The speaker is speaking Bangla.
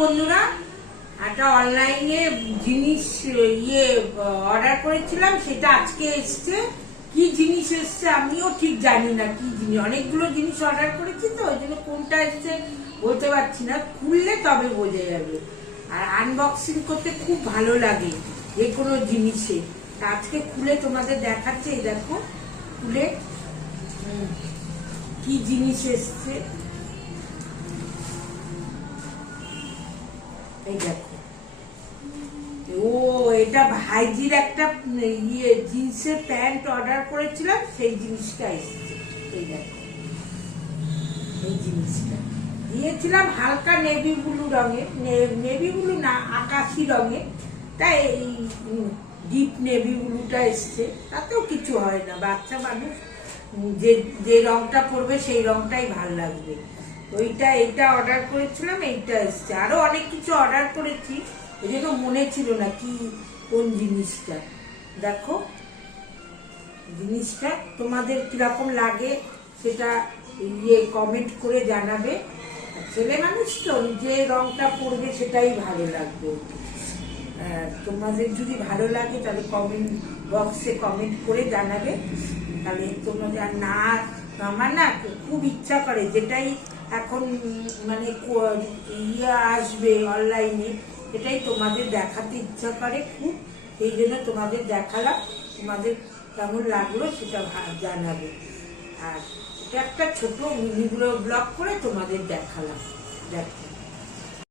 বন্ধুরা, একটা অনলাইনে জিনিস অর্ডার করেছিলাম, সেটা আজকে এসছে। কি জিনিস এসছে আমিও ঠিক জানি না কি জিনিস, অনেকগুলো জিনিস অর্ডার করেছি তো ওই জন্য কোনটা এসছে বলতে পারছি না, খুললে তবে বোঝা যাবে। আর আনবক্সিং করতে খুব ভালো লাগে যে কোনো জিনিসে। আজকে খুলে তোমাদের দেখাচ্ছে, এই দেখো খুলে কি জিনিস এসছে। এই দেখো, ও এটা ভাইজির একটা জিন্সের প্যান্ট অর্ডার করেছিলাম, সেই জিনিসটা এসেছে। এই দেখো, এই জিনিসটা দিয়েছিলাম হালকা নেভি ব্লু রঙের, নেভি ব্লু না আকাশি রঙের, তাই এই ডিপ নেভি ব্লুটা এসছে। তাতেও কিছু হয় না, বাচ্চা মানুষ যে যে রংটা পরবে সেই রংটাই ভাল লাগবে। এইটা অর্ডার করেছিলাম, এইটা এসছে। আরো অনেক কিছু অর্ডার করেছি, ওই জন্য মনে ছিল না কি কোন জিনিসটা। দেখো জিনিসটা তোমাদের কিরকম লাগে সেটা কমেন্ট করে জানাবে। ছেলে মানুষ তো যে রংটা পরবে সেটাই ভালো লাগবে। তোমাদের যদি ভালো লাগে তাহলে কমেন্ট বক্সে কমেন্ট করে জানাবে। তাহলে তোমাদের না, আমার না খুব ইচ্ছা করে, যেটাই এখন মানে আসবে অনলাইনে এটাই তোমাদের দেখাতে ইচ্ছা করে খুব। সেই জন্য তোমাদের দেখালাম, তোমাদের কেমন লাগলো সেটা জানাবে। আর এটা একটা ছোট মিনি ব্লগ করে তোমাদের দেখালাম। দেখো।